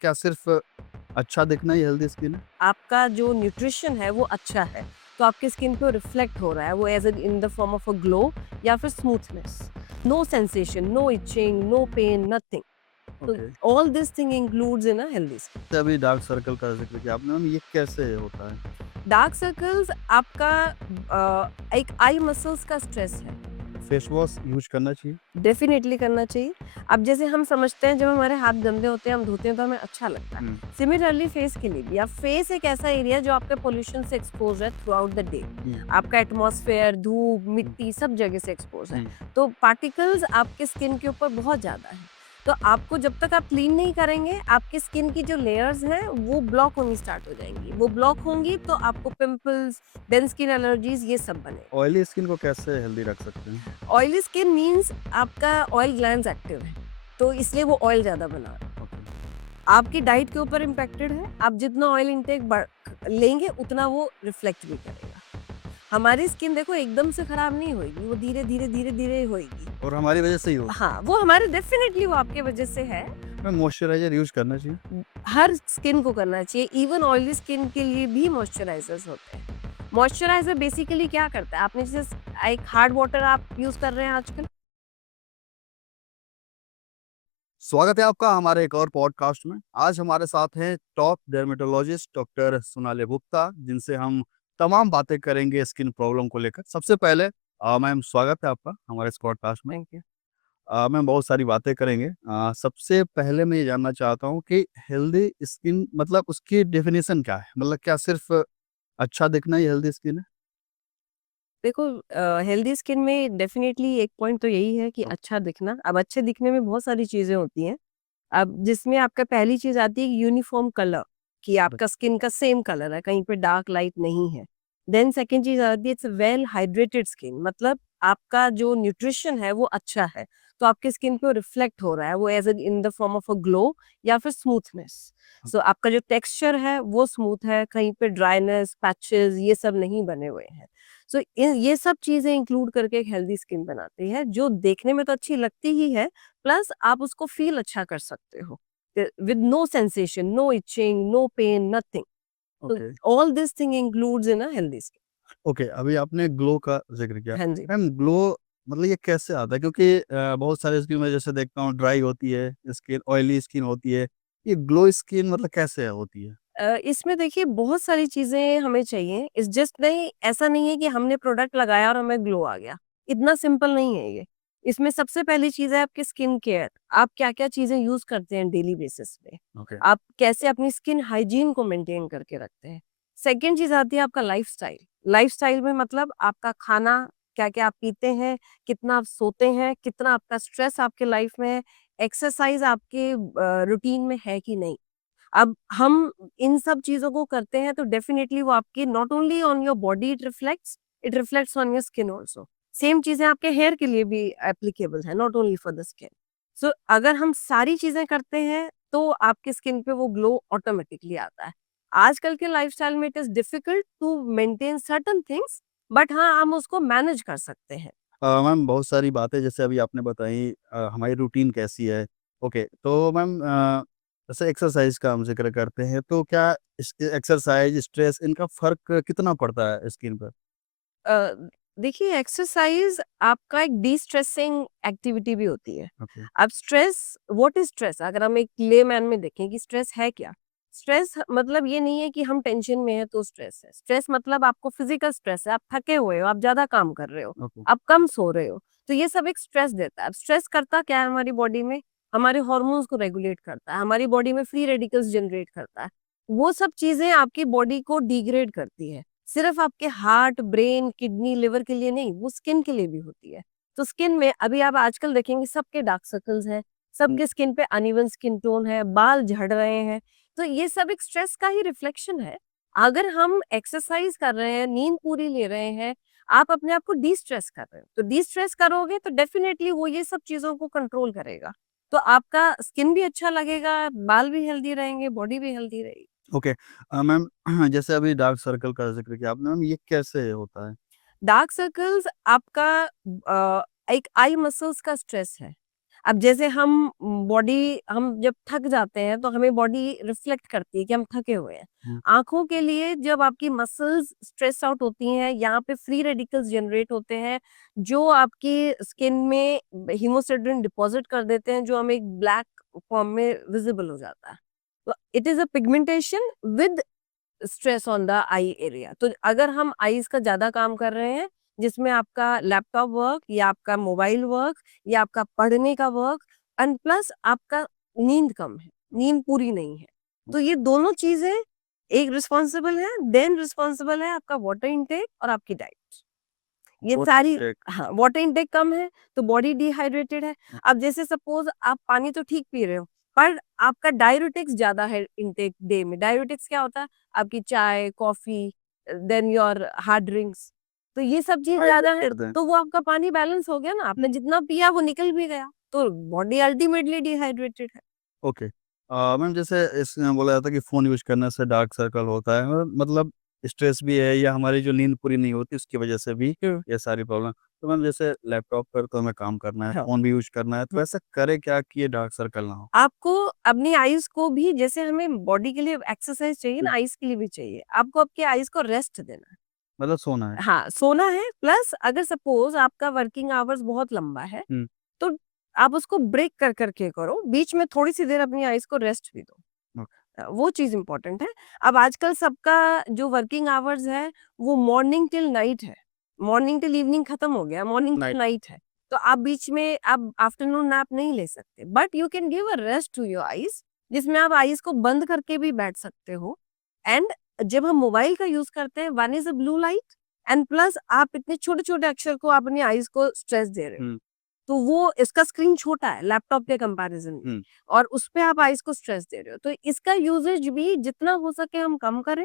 क्या सिर्फ़ अच्छा दिखना ही हेल्दी स्किन है? आपका जो न्यूट्रिशन है वो अच्छा है, तो आपकी स्किन पे रिफ्लेक्ट हो रहा है, वो as in the form of a glow या फिर smoothness. No sensation, no itching, no pain, nothing. तो okay. All this thing includes in a healthy skin. जैसे अभी डार्क सर्कल का ज़िक्र किया आपने मैम, ये कैसे होता है? डार्क सर्कल्स आपका एक आई मसल्स का स्ट्रेस है। फेस वॉश यूज़ करना चाहिए? डेफ़िनेटली करना चाहिए। अब जैसे हम समझते हैं जब हमारे हाथ गंदे होते हैं, हम धोते हैं तो हमें अच्छा लगता है। हुँ, सिमिलरली फेस के लिए भी, अब फेस एक ऐसा एरिया है जो आपके पॉल्यूशन से एक्सपोज़ है थ्रू आउट द डे। हुँ, आपका एटमॉस्फेयर, धूप, हुँ, मिट्टी सब जगह से एक्सपोज़ है। हुँ। तो पार्टिकल्स आपके स्किन के ऊपर बहुत ज़्यादा हैं। तो आपको जब तक आप क्लीन नहीं करेंगे, आपकी स्किन की जो लेयर्स हैं वो ब्लॉक होनी स्टार्ट हो जाएँगी। वो ब्लॉक होंगी तो आपको पिंपल्स, देन स्किन एलर्जीज़ ये सब बनेगा। ऑयली स्किन को कैसे हेल्दी रख सकते हैं? ऑयली स्किन मीन्स आपका ऑयल ग्लैंड्स एक्टिव है, तो इसलिए वो ऑयल ज़्यादा बना रहा है। ओके, आपकी डाइट के ऊपर इम्पैक्टेड है, आप जितना ऑयल इंटेक लेंगे उतना वो रिफ्लेक्ट भी करेगा। हमारी स्किन देखो एकदम से खराब नहीं होएगी, वो धीरे-धीरे, धीरे-धीरे होएगी। और हमारी वज़ह से ही होता हाँ, वो हमारे डेफ़िनेटली वो आपके वजह से है। है। मैम मॉइस्चराइज़र यूज़ करना चाहिए? हर स्किन को करना चाहिए, इवन ऑयली स्किन के लिए भी मॉइस्चराइज़र्स होते हैं। मॉइस्चराइज़र बेसिकली क्या करता है, आपने जैसे एक हार्ड वाटर आप यूज़ कर रहे हैं आजकल। स्वागत है आपका हमारे एक और पॉडकास्ट में। आज हमारे साथ हैं top dermatologist doctor Sonali Gupta, जिनसे हम तमाम बातें करेंगे स्किन प्रॉब्लम को लेकर। सबसे पहले मैम स्वागत है आपका हमारे इस पॉडकास्ट में। Thank you. मैम बहुत सारी बातें करेंगे। सबसे पहले मैं ये जानना चाहता हूँ कि हेल्दी स्किन मतलब उसकी डेफिनिशन क्या है? मतलब क्या सिर्फ़ अच्छा दिखना ही हेल्दी स्किन है? देखो हेल्दी स्किन में डेफ़िनेटली एक पॉइंट तो यही है कि ओके, अच्छा दिखना। अब अच्छे दिखने में बहुत सारी चीज़ें होती हैं। अब जिसमें आपका पहली चीज़ आती है यूनिफ़ॉर्म कलर कि आपका स्किन का सेम कलर है, कहीं पे डार्क लाइट नहीं है। देन सेकंड चीज़ आती है it's a well hydrated skin मतलब आपका जो न्यूट्रिशन है वो अच्छा है। तो आपकी स्किन पे रिफ्लेक्ट हो रहा है वो as in the form of a glow या फिर स्मूथनेस। सो आपका जो टेक्सचर है वो स्मूथ है, कहीं पे ड्राइनेस, पैचेज़ ये सब नहीं बने हुए हैं। सो इन ये सब चीज़ें इंक्लूड करके एक हेल्दी स्किन बनाती है, जो देखने में तो अच्छी लगती ही है, प्लस आप उसको फ़ील अच्छा कर सकते हो। With no sensation, no itching, no pain, nothing. तो okay, all this thing includes in a healthy skin. Okay. अभी आपने ग्लो का ज़िक्र किया। हाँ जी। मैम ग्लो मतलब ये कैसे आता है? क्योंकि बहुत सारे स्किन में जैसे देखता हूँ ड्राई होती है स्किन, ऑयली स्किन होती है। ये ग्लो स्किन मतलब कैसे होती है? इसमें देखिए बहुत सारी चीज़ें हमें चाहिए। इट्स जस्ट नहीं ऐसा नहीं है कि हमने प्रोडक्ट लगाया और हमें ग्लो आ गया। इतना सिंपल नहीं है ये। इसमें सबसे पहली चीज़ है आपकी स्किन केयर। आप क्या-क्या चीज़ें यूज़ करते हैं डेली बेसिस पे? ओके, आप कैसे अपनी स्किन हाइजीन को मेंटेन करके रखते हैं? सेकंड चीज़ आती है आपका लाइफ़स्टाइल। लाइफ़स्टाइल में मतलब आपका खाना, क्या-क्या आप पीते हैं, कितना आप सोते हैं, कितना आपका स्ट्रेस आपके लाइफ़ में है, एक्सरसाइज़ आपके रूटीन में है कि नहीं? अब हम इन सब चीज़ों को करते हैं तो डेफिनिटली वो आपकी not only on your body it reflects on your skin also. Same चीज़ें आपके हेयर के लिए भी एप्लीकेबल है not only for the skin. So अगर हम सारी चीज़ें करते हैं तो आपकी स्किन पे वो ग्लो ऑटोमेटिकली आता है। आजकल के लाइफ़स्टाइल में it is difficult to maintain certain things but हाँ, हम उसको मैनेज कर सकते हैं। मैम बहुत सारी बातें जैसे अभी आपने बताई, हमारी रूटीन कैसी है। ओके, तो मैम जैसे एक्सरसाइज का हम ज़िक्र करते हैं, तो क्या एक्सरसाइज, स्ट्रेस इनका फ़र्क कितना पड़ता है स्किन पर? अ, देखिए एक्सरसाइज़ आपका एक डिस्ट्रेसिंग एक्टिविटी भी होती है। ओके, अब स्ट्रेस व्हाट इज़ स्ट्रेस? अगर हम एक लेमैन में देखें कि स्ट्रेस है क्या? स्ट्रेस मतलब ये नहीं है कि हम टेंशन में हैं तो स्ट्रेस है। स्ट्रेस मतलब आपको फिज़िकल स्ट्रेस है, आप थके हुए हो, आप ज़्यादा काम कर रहे हो, ओके, आप कम सो रहे हो, तो ये सब एक स्ट्रेस देता है। अब स्ट्रेस करता क्या है हमारी बॉडी में? हमारे हार्मोन्स को रेगुलेट करता है, हमारी बॉडी में फ्री रेडिकल्स जनरेट करता है। वो सब चीज़ें आपकी बॉडी को डिग्रेड करती है। सिर्फ आपके हार्ट, ब्रेन, किडनी, लिवर के लिए नहीं, वो स्किन के लिए भी होती है। तो स्किन में अभी आप आजकल देखेंगे सबके डार्क सर्कल्स हैं, हुँ, सबके स्किन पे अनइवन स्किन टोन है, बाल झड़ रहे हैं, तो ये सब एक स्ट्रेस का ही रिफ्लेक्शन है। अगर हम एक्सरसाइज कर रहे हैं, नींद पूरी ले रहे हैं, आप अपने आप को डिस्ट्रेस कर रहे हो, तो डिस्ट्रेस करोगे तो डेफिनिटली वो ये सब चीज़ों को कंट्रोल करेगा। तो आपका स्किन भी अच्छा लगेगा, बाल भी हेल्दी रहेंगे, बॉडी भी हेल्दी रहेगी। ओके। मैम जैसे अभी डार्क सर्कल का ज़िक्र किया आपने, मैम ये कैसे होता है? डार्क सर्कल्स आपका एक आई मसल्स का स्ट्रेस है। अब जैसे हम बॉडी हम जब थक जाते हैं तो हमें बॉडी रिफ्लेक्ट करती है कि हम थके हुए हैं। हुँ। आँखों के लिए जब आपकी मसल्स स्ट्रेस आउट होती हैं, यहाँ पे फ्री रेडिकल्स जनरेट होते हैं, जो आपकी स्किन में हीमोसिडेन डिपॉज़िट कर देते हैं, जो हमें एक ब्लैक फॉर्म में विज़िबल हो जाता है। तो it is a pigmentation with stress on the eye area. तो अगर हम आईज़ का ज़्यादा काम कर रहे हैं, जिसमें आपका लैपटॉप वर्क या आपका मोबाइल वर्क या आपका पढ़ने का वर्क एंड प्लस आपका नींद कम है, नींद पूरी नहीं है। तो ये दोनों चीज़ें एक रिस्पॉन्सिबल है, देन रिस्पॉन्सिबल है आपका वाटर इंटेक और आपकी डाइट। ये गुड सारी टेक। हाँ, वाटर इंटेक कम है तो बॉडी डिहाइड्रेटेड है। हुँ। अब जैसे सपोज़ आप पानी तो ठीक पी रहे हो, पर आपका डाययूरेटिक्स ज़्यादा है इंटेक डे में। डाययूरेटिक्स क्या होता है? आपकी चाय, coffee then your hard drinks. तो ये सब चीज़ ज़्यादा है, हाइड्रेटेड दें। तो वो आपका पानी बैलेंस हो गया ना, आपने जितना पिया वो निकल भी गया, तो बॉडी अल्टीमेटली डिहाइड्रेटेड है। ओके। मैम जैसे इसमें बोला जाता है कि फ़ोन यूज़ करने से डार्क सर्कल होता है मतलब स्ट्रेस भी है या हमारी जो नींद पूरी नहीं होती उसकी वज़ह से भी हुँ। ये सारी प्रॉब्लम। तो मैम जैसे लैपटॉप पर तो हमें काम करना है, हाँ। फ़ोन भी यूज़ करना है, तो ऐसा करें क्या कि ये डार्क सर्कल ना हो? आपको अपनी आईज़ को भी जैसे हमें बॉडी के लिए एक्सरसाइज़ चाहिए ना, हुँ। आईज़ के लिए भी चाहिए। आपको आपके आईज़ को रेस्ट देना है। मतलब सोना है। हाँ, सोना है प्लस अगर सपोज़ आपका वर्किंग आवर्स बहुत लंबा है, हुँ। तो आप उसको ब्रेक कर के करो, बीच में थोड़ी-सी देर अपनी आईज़ को रेस्ट भी दो। ओके। वो चीज़ इम्पोर्टेंट है। अब आजकल सबका जो वर्किंग आवर्स है, वो मॉर्निंग टिल नाइट है। मॉर्निंग टिल इवनिंग खत्म हो गया, मॉर्निंग टिल नाइट। नाइट है। तो आप बीच में आप आफ्टरनून नैप नहीं ले सकते, but you can give a rest to your eyes, जिसमें आप आईज़ को बंद करके भी बैठ सकते हो। एंड जब हम मोबाइल का यूज़ करते हैं, one is a blue light and plus आप इतने छोटे-छोटे अक्षर को आप अपनी आईज़ को स्ट्रेस दे रहे हो। हुँ। तो वो इसका स्क्रीन छोटा है लैपटॉप के कंपैरिज़न में हुँ। और उसपे आप आईज़ को स्ट्रेस दे रहे हो। तो इसका यूसेज भी जितना हो सके हम कम करें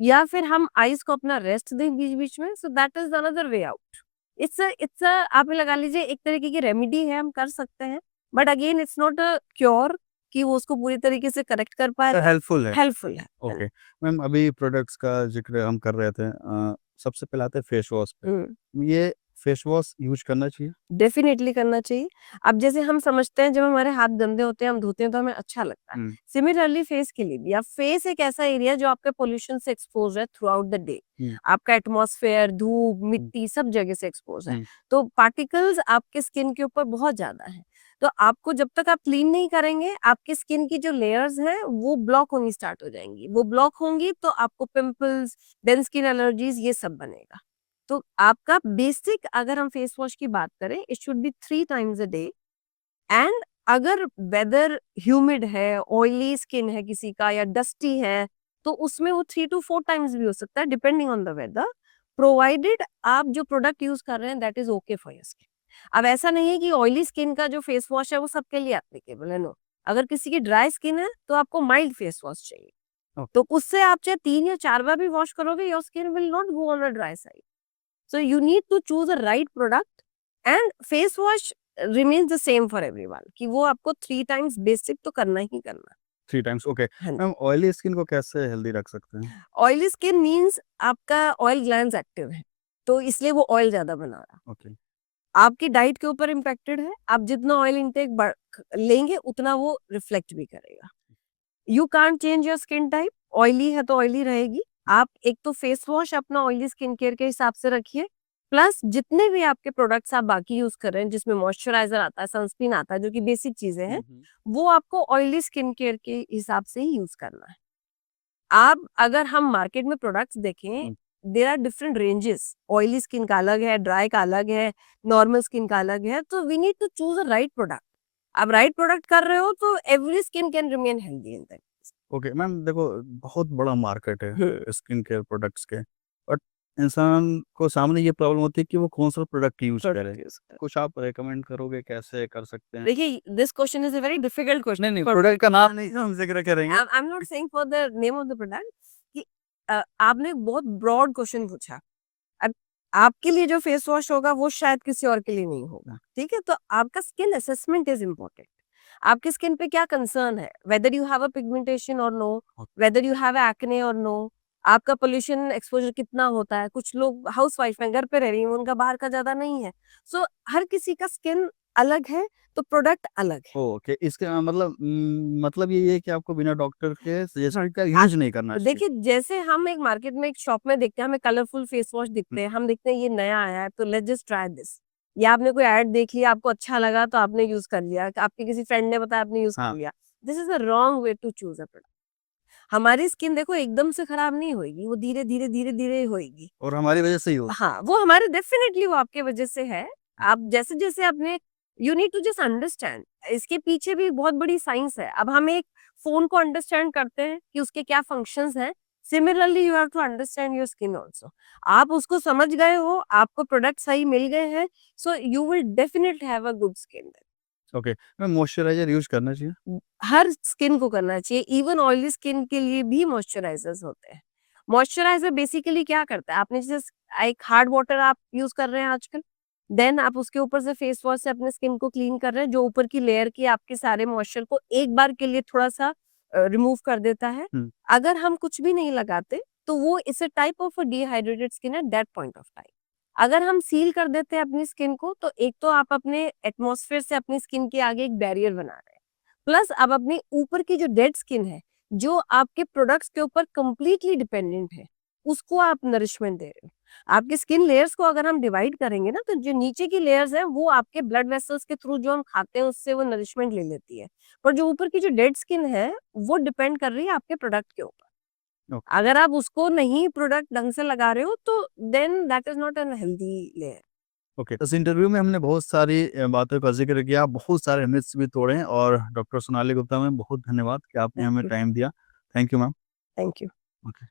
या फिर हम आईज़ को अपना रेस्ट दें बीच-बीच में, so that is another way out. It's a आप ये लगा लीजिए एक तरीके की रेमेडी है, हम कर सकते हैं। But again it's not a cure कि वो उसको पूरी तरीके से करेक्ट कर पा रहे हैं। हेल्पफुल है। हेल्पफुल है। ओके। मैम अभी प्रोडक्ट्स का ज़िक्र हम कर रहे थे सबसे पहले आते हैं फेस वॉश पे। हुँ। ये फेस वॉश यूज़ करना चाहिए? डेफ़िनेटली करना चाहिए। अब जैसे हम समझते हैं जब हमारे हाथ गंदे होते हैं, हम धोते हैं तो हमें अच्छा लगता है। हुँ। सिमिलरली फेस के लिए भी, अब फेस एक ऐसा एरिया है जो आपके पॉल्यूशन से एक्सपोज़ है थ्रू आउट द डे। हुँ। आपका एटमॉस्फेयर, धूप, हुँ। मिट्टी सब जगह से एक्सपोज़ है। हुँ। तो पार्टिकल्स आपके स्किन के ऊपर बहुत ज़्यादा हैं। तो आपको जब तक आप क्लीन नहीं करेंगे, आपकी स्किन की जो लेयर्स हैं वो ब्लॉक होनी स्टार्ट हो जाएँगी। वो ब्लॉक होंगी तो आपको पिंपल्स, देन स्किन एलर्जीज़ ये सब बनेगा। तो आपका बेसिक अगर हम फेस वॉश की बात करें, it should be 3 times a day and अगर वेदर ह्यूमिड है, ऑयली स्किन है किसी का या डस्टी है, तो उसमें वो 3 टू 4 टाइम्स भी हो सकता है depending on the weather, provided आप जो प्रोडक्ट यूज़ कर रहे हैं that is okay for your skin. अब ऐसा नहीं है कि ऑयली स्किन का जो फेस वॉश है वो सबके लिए एप्लीकेबल है, नो। अगर किसी की ड्राई स्किन है, तो आपको माइल्ड फेस वॉश चाहिए। ओके। तो उससे आप चाहे 3 या 4 बार भी वॉश करोगे, your skin will not go on a dry side. So you need to choose a right product and face wash remains the same for everyone कि वो आपको 3 टाइम्स बेसिक तो करना ही करना। 3 टाइम्स ओके। हाँ जी। मैम ऑयली स्किन को कैसे healthy रख सकते हैं? ऑयली स्किन मीन्स आपका ऑयल ग्लैंड्स एक्टिव है, तो इसलिए वो ऑयल ज़्यादा बना रहा है। ओके। आपकी डाइट के ऊपर इम्पैक्टेड है, आप जितना ऑयल इंटेक लेंगे उतना वो रिफ्लेक्ट भी करेगा। You can't change your skin type, oily है तो ऑयली रहेगी। आप एक तो फेस वॉश अपना ऑयली स्किन केयर के हिसाब से रखिए, प्लस जितने भी आपके प्रोडक्ट्स आप बाकी यूज़ कर रहे हैं, जिसमें मॉइस्चराइज़र आता है, सनस्क्रीन आता है, जो कि बेसिक चीज़ें हैं, हुँ, हुँ। वो आपको ऑयली स्किन केयर के हिसाब से ही यूज़ करना है। आप अगर हम मार्केट में प्रोडक्ट्स देखें, हुँ। There are different ranges, oily skin का अलग है, ड्राई का अलग है, नॉर्मल स्किन का अलग है, तो we need to choose a right product. आप राइट प्रोडक्ट कर रहे हो तो every skin can remain healthy in that. Okay ma'am देखो बहुत बड़ा मार्केट है हुँ। स्किन केयर प्रोडक्ट्स के बट इंसान को सामने ये प्रॉब्लम होती है कि वो कौन-सा प्रोडक्ट यूज़ करे। प्रोडक्ट यूज़ कर कुछ आप रिकमेंड करोगे कैसे कर सकते हैं? देखिए, this question is a very difficult नहीं, क्वेश्चन नहीं फॉर प्रोडक्ट का नाम नहीं हम ज़िक्र करेंगे। I am not saying for the name of the product कि आपने एक बहुत ब्रॉड क्वेश्चन पूछा। अब आपके लिए जो फेस वॉश होगा वो शायद किसी और के लिए नहीं होगा, हुँ। ठीक है? तो आपका स्किन असेसमेंट इज़ इम्पोर्टेंट। आपकी स्किन पे क्या कंसर्न है? Whether you have a pigmentation और no, okay. Whether you have acne और नो, आपका पॉल्यूशन एक्सपोज़र कितना होता है? कुछ लोग हाउसवाइफ हैं, घर पे रह रही हैं, उनका बाहर का ज़्यादा नहीं है। सो हर किसी का स्किन अलग है, तो प्रोडक्ट अलग है। ओके, इसके मतलब ये है कि आपको बिना डॉक्टर के सजेशन का आ यूज़ नहीं करना चाहिए। देखिए, जैसे हम एक मार्केट में एक शॉप में देखते हैं, हमें कलरफुल फेस वॉश हुँ, दिखते हैं, हम देखते हैं ये नया आया है तो लेट्स जस्ट ट्राई दिस। या आपने कोई ऐड देख लिया, आपको अच्छा लगा तो आपने यूज़ कर लिया, आपके किसी फ्रेंड ने बताया आपने यूज़ कर हाँ, लिया। This is a wrong way to choose a product. हमारी स्किन देखो एकदम से खराब नहीं होएगी, वो धीरे-धीरे, धीरे-धीरे होएगी। और हमारी वज़ह से ही हो हाँ, वो हमारे डेफ़िनेटली वो आपके वज़ह से है। आप जैसे-जैसे अपने you need to just understand इसके पीछे भी बहुत बड़ी साइंस है। अब हम एक फ़ोन को अंडरस्टैंड करते हैं कि उसके क्या फंक्शंस हैं, similarly you have to understand your skin also. आप उसको समझ गए हो, आपको प्रोडक्ट सही मिल गए हैं, so you will definitely have a good skin then. Okay, ma'am moisturiser use करना चाहिए? हर स्किन को करना चाहिए, इवन ऑयली स्किन के लिए भी मॉइस्चराइज़र्स होते हैं। मॉइस्चराइज़र बेसिकली क्या करता है, आपने जैसे एक हार्ड वाटर आप यूज़ कर रहे हैं आजकल, देन आप उसके ऊपर से फेस वॉश से अपने स्किन को क्लीन कर रहे हैं, जो ऊपर की लेयर की आपके सारे मॉइस्चर को एक बार के लिए थोड़ा-सा रिमूव कर देता है। हुँ, अगर हम कुछ भी नहीं लगाते, तो वो it's a type of a dehydrated skin at that point of time. अगर हम सील कर देते हैं अपनी स्किन को, तो एक तो आप अपने एटमॉस्फेयर से अपनी स्किन के आगे एक बैरियर बना रहे हैं। प्लस अब अपने ऊपर की जो डेड स्किन है, जो आपके प्रोडक्ट्स के ऊपर कंप्लीटली डिपेंडेंट है, उसको आप नरिशमेंट दे रहे हो। आपकी स्किन लेयर्स को अगर हम डिवाइड करेंगे ना, तो जो नीचे की लेयर्स हैं, वो आपके ब्लड वेसल्स के थ्रू जो हम खाते हैं, उससे वो नरिशमेंट ले लेती है। पर जो ऊपर की जो डेड स्किन है, वो डिपेंड कर रही है आपके प्रोडक्ट के ऊपर। ओके, अगर आप उसको नहीं प्रोडक्ट ढंग से लगा रहे हो, तो then that is not an healthy layer. Okay. इस इंटरव्यू में हमने बहुत सारी बातों का ज़िक्र किया, बहुत सारे मिथ्स भी तोड़े और डॉक्टर सोनाली गुप्ता मैम बहुत धन्यवाद कि आपने थैंक हमें यू, टाइम दिया। Thank you ma'am. Thank you. Okay.